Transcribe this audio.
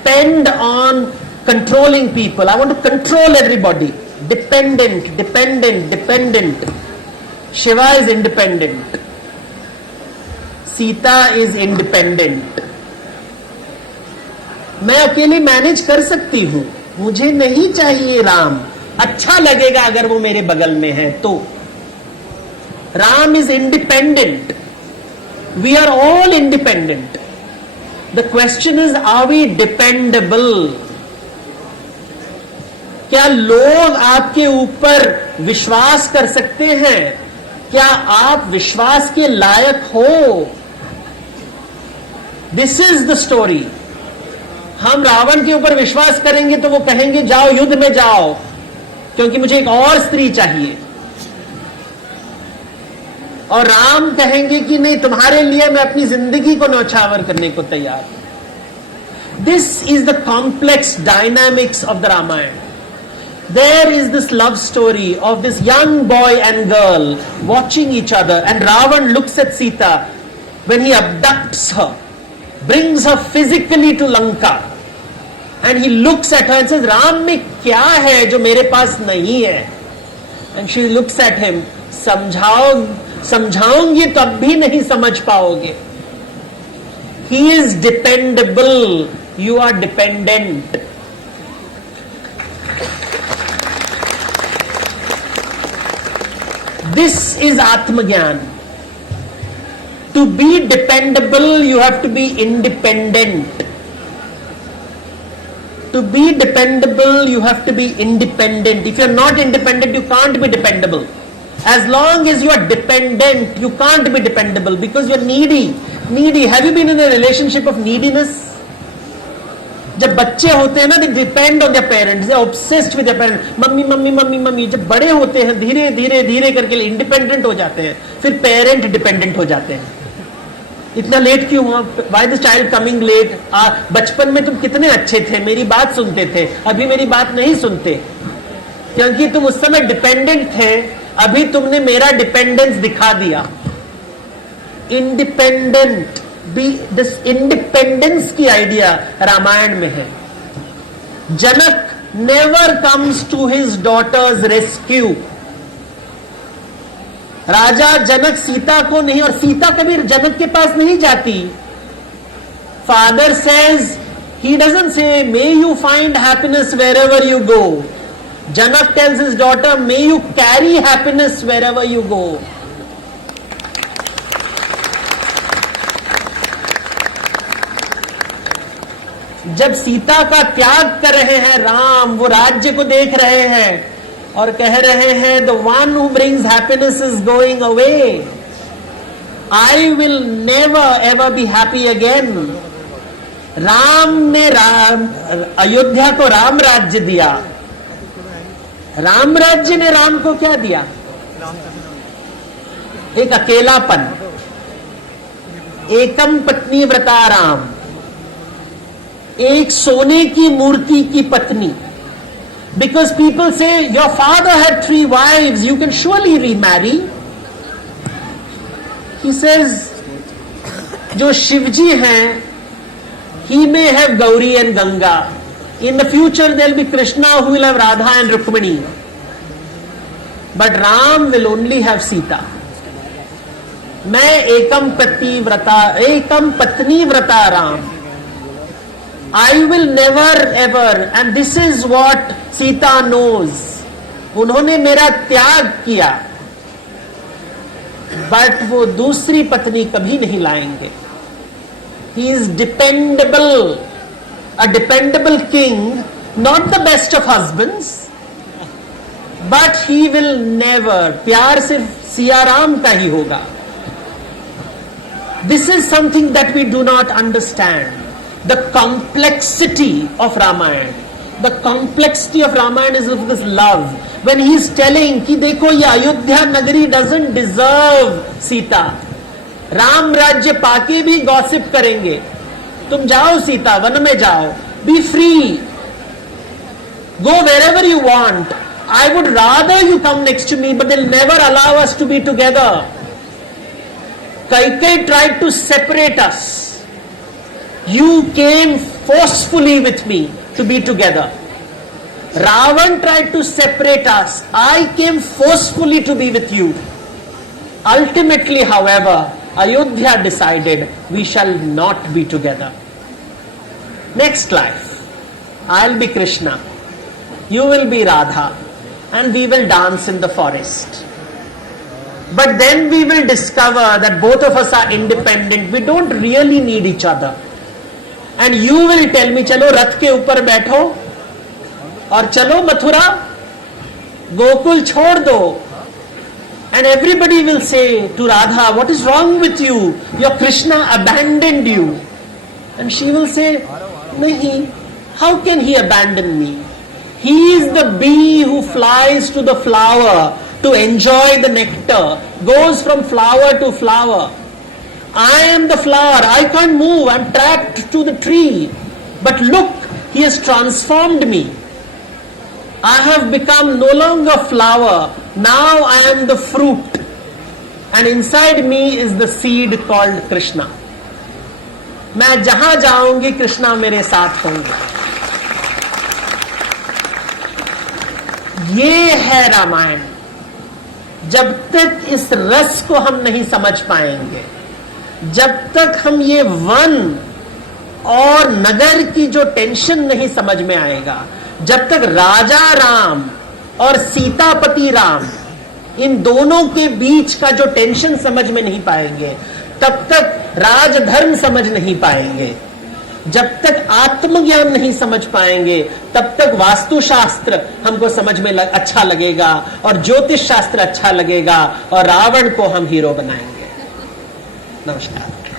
depend on controlling people. I want to control everybody. Dependent, dependent, dependent. Shiva is independent. Sita is independent. मैं अकेले manage कर सकती हूं, मुझे नहीं चाहिए राम. अच्छा लगेगा अगर वो मेरे बगल में है तो. Ram is independent. We are all independent. The question is, are we dependable? क्या लोग आपके ऊपर विश्वास कर सकते हैं? क्या आप विश्वास के लायक हो? This is the story. हम रावण के ऊपर विश्वास करेंगे तो वो कहेंगे जाओ युद्ध में जाओ, क्योंकि मुझे एक और स्त्री चाहिए. और राम कहेंगे कि नहीं, तुम्हारे लिए मैं अपनी जिंदगी को न्यौछावर करने को तैयार हूं. This is the complex dynamics of the Ramayana. There is this love story of this young boy and girl watching each other, and Ravan looks at Sita when he abducts her, brings her physically to Lanka, and he looks at her and says, Ram में क्या है जो मेरे पास नहीं है? And she looks at him, समझाऊंगी तब भी नहीं समझ पाओगे. He is dependable, you are dependent. This is Atmagyan. To be dependable, you have to be independent. To be dependable, you have to be independent. If you're not independent, you can't be dependable. As long as you are dependent, you can't be dependable because you're needy. Needy. Have you been in a relationship of neediness? जब बच्चे होते हैं ना, they depend on their parents, they are obsessed with their parents. Mummy mummy mummy mummy. जब बड़े होते हैं धीरे धीरे धीरे करके इंडिपेंडेंट हो जाते हैं, फिर पेरेंट डिपेंडेंट हो जाते हैं. इतना लेट क्यों हुआ? Why the child coming late? बचपन में तुम कितने अच्छे थे, मेरी बात सुनते थे, अभी मेरी बात नहीं सुनते, क्योंकि तुम उस समय डिपेंडेंट थे. अभी तुमने मेरा डिपेंडेंस दिखा दिया. इंडिपेंडेंट, दिस इंडिपेंडेंस की आइडिया रामायण में है. Janak never comes to his daughter's rescue. राजा जनक सीता को नहीं, और सीता कभी जनक के पास नहीं जाती. Father says, he doesn't say may you find happiness wherever you go. Janak tells his daughter, may you carry happiness wherever you go. जब सीता का त्याग कर रहे हैं राम, वो राज्य को देख रहे हैं और कह रहे हैं, the one who brings happiness is going away. I will never ever be happy again. Ram ने अयोध्या को राम राज्य दिया. राम राज्य ने राम को क्या दिया? एक अकेलापन. एकम पत्नी व्रता राम. एक सोने की मूर्ति की पत्नी. बिकॉज पीपल से your father had 3 wives, you can surely remarry. He says, जो शिवजी हैं, he may have Gauri and Ganga. In the future there will be Krishna who will have Radha and Rukmini. But Ram will only have Sita. मैं एकम पत्नी व्रता Ram. I will never ever, and this is what Sita knows. उन्होंने मेरा त्याग किया, but वो दूसरी पत्नी कभी नहीं लाएंगे. He is dependable, a dependable king, not the best of husbands, but he will never. प्यार सिर्फ सियाराम का ही होगा. This is something that we do not understand. The complexity of Ramayana. The complexity of Ramayana is of this love. When he is telling कि देखो ये अयोध्या नगरी doesn't deserve Sita. Ram राज्य पाके भी गॉसिप करेंगे. तुम जाओ सीता, वन में जाओ. Be free. Go wherever you want. I would rather you come next to me, but they'll never allow us to be together. Kaikeyi tried to separate us. You came forcefully with me to be together. Ravan tried to separate us. I came forcefully to be with you. Ultimately, however, Ayodhya decided we shall not be together. Next life, I'll be Krishna, you will be Radha, and we will dance in the forest. But then we will discover that both of us are independent. We don't really need each other. And you will tell me, चलो रथ के ऊपर बैठो और चलो मथुरा, गोकुल छोड़ दो. And everybody will say to Radha, what is wrong with you? Your Krishna abandoned you. And she will say, nahi, how can he abandon me? He is the bee who flies to the flower to enjoy the nectar, goes from flower to flower. I am the flower, I can't move, I'm trapped to the tree. But look, he has transformed me. I have become no longer flower, now I am the fruit. And inside me is the seed called Krishna. मैं जहां जाऊंगी कृष्णा मेरे साथ होंगे. ये है रामायण. जब तक इस रस को हम नहीं समझ पाएंगे, जब तक हम ये वन और नगर की जो टेंशन नहीं समझ में आएगा, जब तक राजा राम और सीतापति राम इन दोनों के बीच का जो टेंशन समझ में नहीं पाएंगे, तब तक राजधर्म समझ नहीं पाएंगे. जब तक आत्मज्ञान नहीं समझ पाएंगे, तब तक वास्तुशास्त्र हमको समझ में अच्छा लगेगा और ज्योतिष शास्त्र अच्छा लगेगा और रावण को हम हीरो बनाएंगे. नमस्कार.